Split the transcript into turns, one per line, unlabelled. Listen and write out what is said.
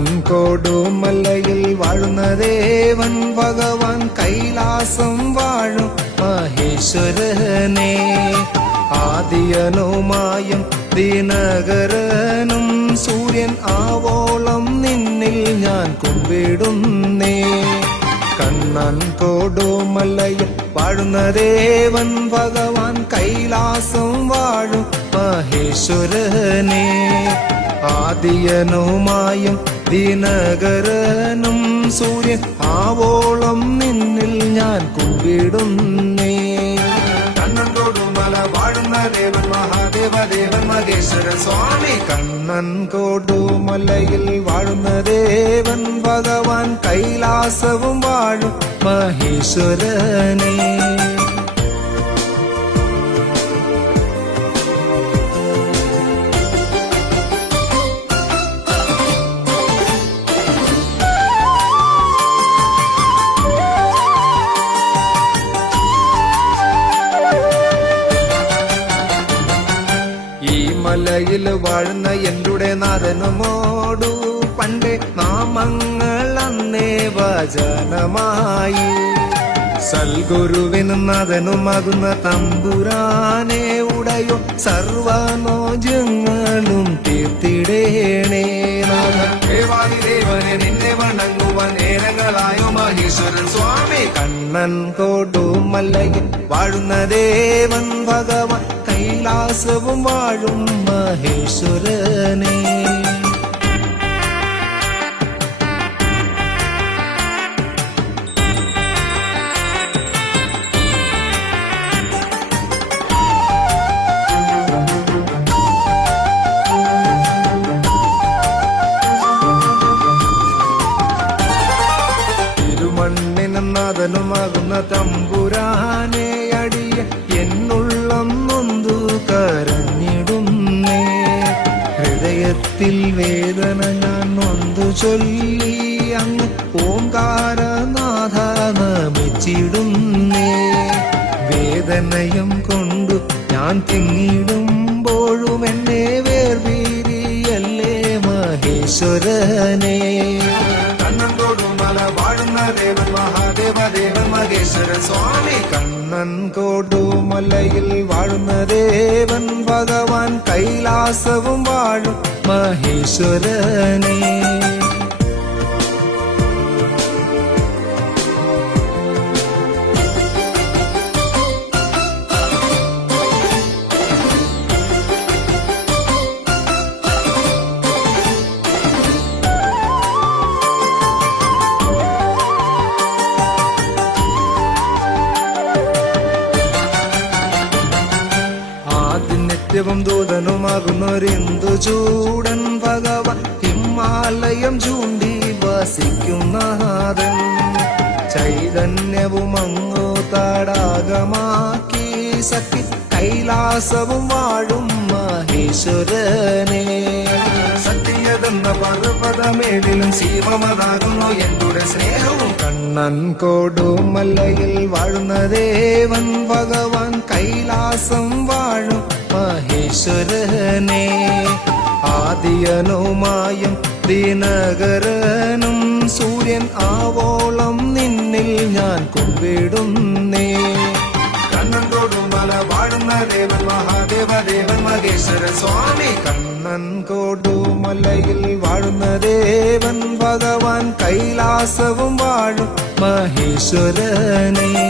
കണ്ണൻ കൊടുമല്ലയിൽ വാഴുന്ന ദേവൻ ഭഗവാൻ കൈലാസം വാഴും മഹേശ്വരനെ. ആദിയനുമായും ദിനകരനും സൂര്യൻ ആവോളം നിന്നിൽ ഞാൻ കുമ്പിടുന്നേ. കണ്ണൻ കൊടുമലയിൽ വാഴുന്ന ദേവൻ ഭഗവാൻ കൈലാസം വാഴും മഹേശ്വരനെ. ആദിയനുമായും ദിനകരനും സൂര്യൻ ആവോളം നിന്നിൽ ഞാൻ കുമ്പിടുന്നേ. വാഴുന്ന ദേവൻ മഹാദേവ ദേവൻ മഹേശ്വര സ്വാമി. കണ്ണൻ കൊടുമലയിൽ വാഴുന്ന ദേവൻ ഭഗവാൻ കൈലാസവും വാഴും മഹേശ്വരനെ. മലയിൽ വാഴുന്ന എന്റെ നാഥനുമോടു പണ്ടേ നാമങ്ങൾ അന്നേ വചനമായി. സൽഗുരുവിനും നാഥനുമാകുന്ന തമ്പുരാനെ ഉടയോ സർവനോജങ്ങളും തീർത്തിടേണേ ദേവാദിദേവനെ നിന്നെ വണങ്ങുവാൻ നേരങ്ങളായോ മഹേശ്വരൻ സ്വാമി. കണ്ണൻ കൊടുമല്ലയിൽ വാഴുന്ന ദേവൻ ഭഗവാൻ കൈലാസവും വാഴും മഹേശ്വരനെ. തിരുമണ്ണിനും നാഥനുമാകുന്ന തമ്പുരാനെ ഹൃദയത്തിൽ വേദന ഞാൻ വന്നു ചൊല്ലി. അങ്ങ് ഓംകാരനാഥ നമിച്ചിടുന്നേ വേദനയും കൊണ്ടു ഞാൻ തിങ്ങിടുമ്പോഴും എന്നെ വേർവീരിയല്ലേ മഹേശ്വരനെ. മഹാദേവ ദേവൻ മഹേശ്വര സ്വാമി കണ്ണൻ കൊടുമലയിൽ വാഴുന്ന ദേവൻ ഭഗവാൻ കൈലാസവും വാഴും മഹേശ്വരനെ നിത്യവും ദൂതനുമാകുന്നൊരെന്തു ചൂടൻ ഭഗവാൻ? ഹിമാലയം ചൂണ്ടി വസിക്കുന്ന വസിക്കുന്നനാഥൻ ചൈതന്യവും അങ്ങു തടാകമാക്കി സഖി കൈലാസവും വാഴും മഹേശ്വരനെ. സത്യതെന്ന പർവതമേടിലും ശിവമതാകുന്നു എന്തുടെ സ്നേഹവും. കണ്ണൻ കൊടുമല്ലയിൽ വാഴുന്ന ദേവൻ ഭഗവാൻ കൈലാസം വാഴും മഹേശ്വരനെ ആദിയനുമായും ദിനകരനും സൂര്യൻ ആവോളം നിന്നിൽ ഞാൻ കുമ്പിടുന്നേ. കണ്ണൻ കൊടുമല വാഴുന്ന ദേവൻ മഹാദേവ ദേവൻ മഹേശ്വര സ്വാമി. കണ്ണൻ കൊടുമലയിൽ വാഴുന്ന ദേവൻ ഭഗവാൻ കൈലാസവും വാഴും മഹേശ്വരനെ.